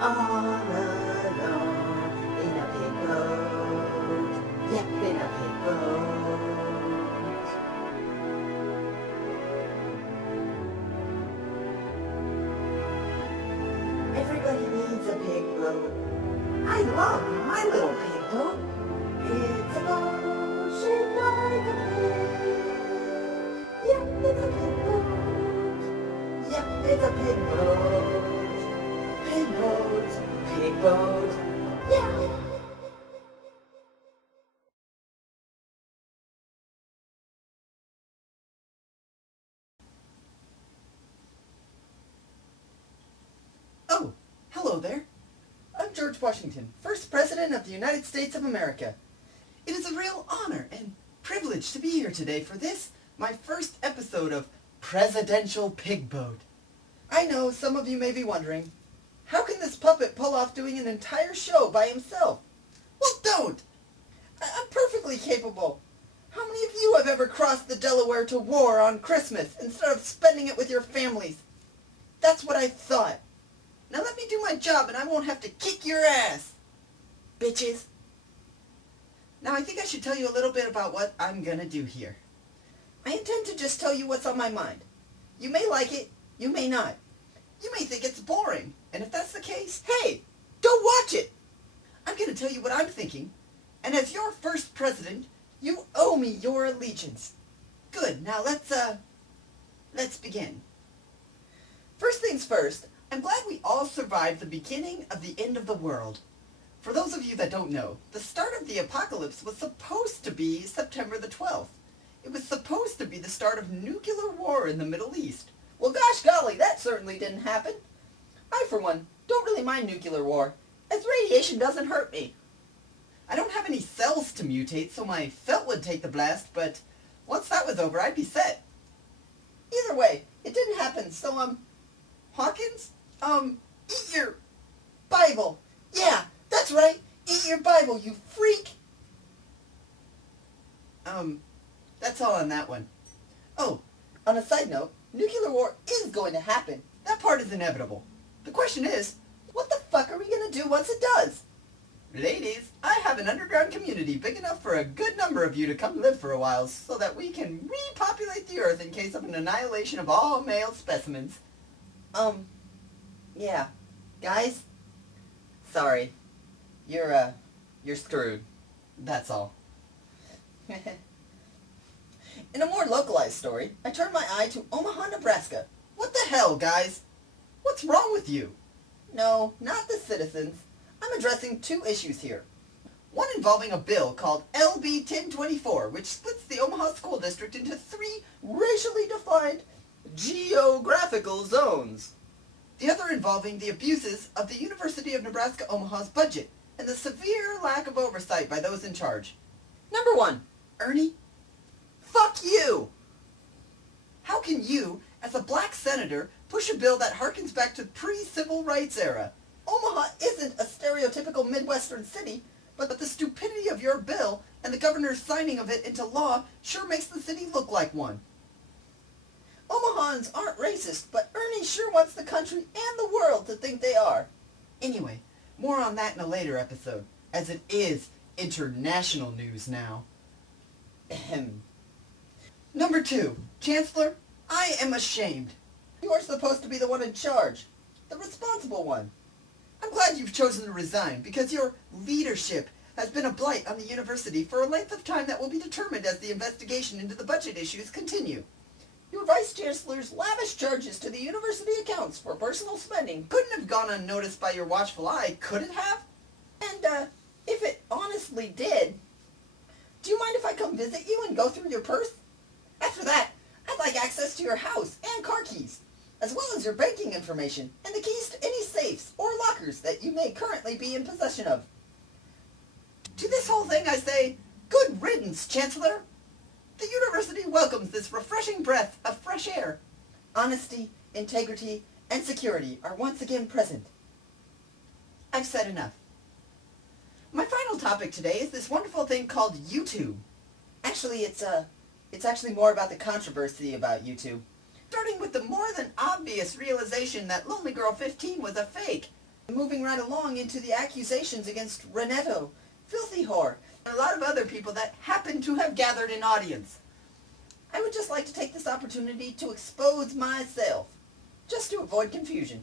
all alone in a big boat. Yep, in a big boat. Everybody needs a pig boat. I love my little pig boat. It's a boat shaped like a pig. Yep, it's a pig boat. Yep, it's a pig boat. Pig boat, pig boat, yeah. Oh, hello there. I'm George Washington, first President of the United States of America. It is a real honor and privilege to be here today for this, my first episode of Presidential Pigboat. I know some of you may be wondering, how can this puppet pull off doing an entire show by himself? Well, don't! I'm perfectly capable. How many of you have ever crossed the Delaware to war on Christmas instead of spending it with your families? That's what I thought. Now let me do my job and I won't have to kick your ass, bitches. Now I think I should tell you a little bit about what I'm gonna do here. I intend to just tell you what's on my mind. You may like it, you may not. You may think it's boring, and if that's the case, hey, don't watch it! I'm gonna tell you what I'm thinking, and as your first president, you owe me your allegiance. Good, now let's begin. First things first, I'm glad we all survived the beginning of the end of the world. For those of you that don't know, the start of the apocalypse was supposed to be September the 12th. It was supposed to be the start of nuclear war in the Middle East. Well, gosh golly, that certainly didn't happen. I, for one, don't really mind nuclear war, as radiation doesn't hurt me. I don't have any cells to mutate, so my felt would take the blast, but once that was over, I'd be set. Either way, it didn't happen, so, Hawkins? Eat your Bible. Yeah, that's right, eat your Bible, you freak! That's all on that one. Oh, on a side note, nuclear war is going to happen. That part is inevitable. The question is, what the fuck are we going to do once it does? Ladies, I have an underground community big enough for a good number of you to come live for a while so that we can repopulate the earth in case of an annihilation of all male specimens. Yeah. Guys? Sorry. You're screwed. That's all. In a more localized story, I turned my eye to Omaha, Nebraska. What the hell, guys? What's wrong with you? No, not the citizens. I'm addressing two issues here. One involving a bill called LB 1024, which splits the Omaha School District into 3 racially defined geographical zones. The other involving the abuses of the University of Nebraska Omaha's budget and the severe lack of oversight by those in charge. Number 1, Ernie, fuck you! How can you, as a black senator, push a bill that harkens back to pre-civil rights era? Omaha isn't a stereotypical Midwestern city, but the stupidity of your bill and the governor's signing of it into law sure makes the city look like one. Omahans aren't racist, but Ernie sure wants the country and the world to think they are. Anyway, more on that in a later episode, as it is international news now. Ahem. Number 2, Chancellor, I am ashamed. You're supposed to be the one in charge, the responsible one. I'm glad you've chosen to resign, because your leadership has been a blight on the university for a length of time that will be determined as the investigation into the budget issues continue. Your Vice Chancellor's lavish charges to the university accounts for personal spending couldn't have gone unnoticed by your watchful eye, could it have? And, if it honestly did, do you mind if I come visit you and go through your purse? After that, I'd like access to your house and car keys, as well as your banking information and the keys to any safes or lockers that you may currently be in possession of. To this whole thing I say, good riddance, Chancellor. The university welcomes this refreshing breath of fresh air. Honesty, integrity, and security are once again present. I've said enough. My final topic today is this wonderful thing called YouTube. Actually, it's actually more about the controversy about YouTube. Starting with the more than obvious realization that Lonely Girl 15 was a fake. Moving right along into the accusations against Renetto, Filthy Whore, and a lot of other people that happen to have gathered an audience. I would just like to take this opportunity to expose myself, just to avoid confusion.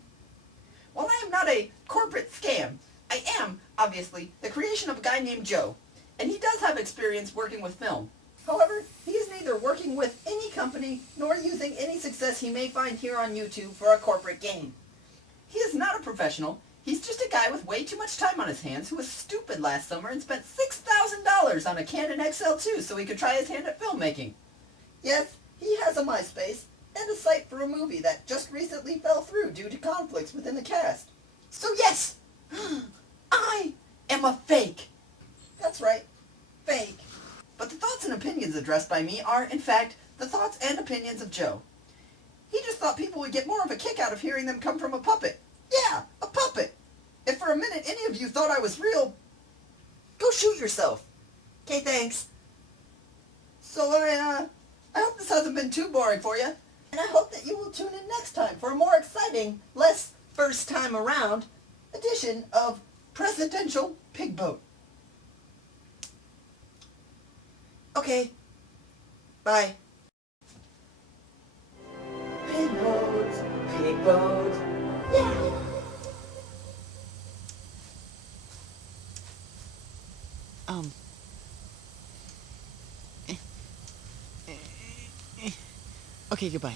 While I am not a corporate scam, I am, obviously, the creation of a guy named Joe, and he does have experience working with film. However, he is neither working with any company nor using any success he may find here on YouTube for a corporate gain. He is not a professional. He's just a guy with way too much time on his hands who was stupid last summer and spent $6,000 on a Canon XL2 so he could try his hand at filmmaking. Yes, he has a MySpace and a site for a movie that just recently fell through due to conflicts within the cast. So yes, I am a fake. That's right, fake. But the thoughts and opinions addressed by me are, in fact, the thoughts and opinions of Joe. He just thought people would get more of a kick out of hearing them come from a puppet. Yeah, a puppet. If for a minute any of you thought I was real, go shoot yourself. Okay, thanks. So I hope this hasn't been too boring for you, and I hope that you will tune in next time for a more exciting, less first time around edition of Presidential Pigboat. Okay, bye. Pigboat, pigboat, yeah. Okay, goodbye.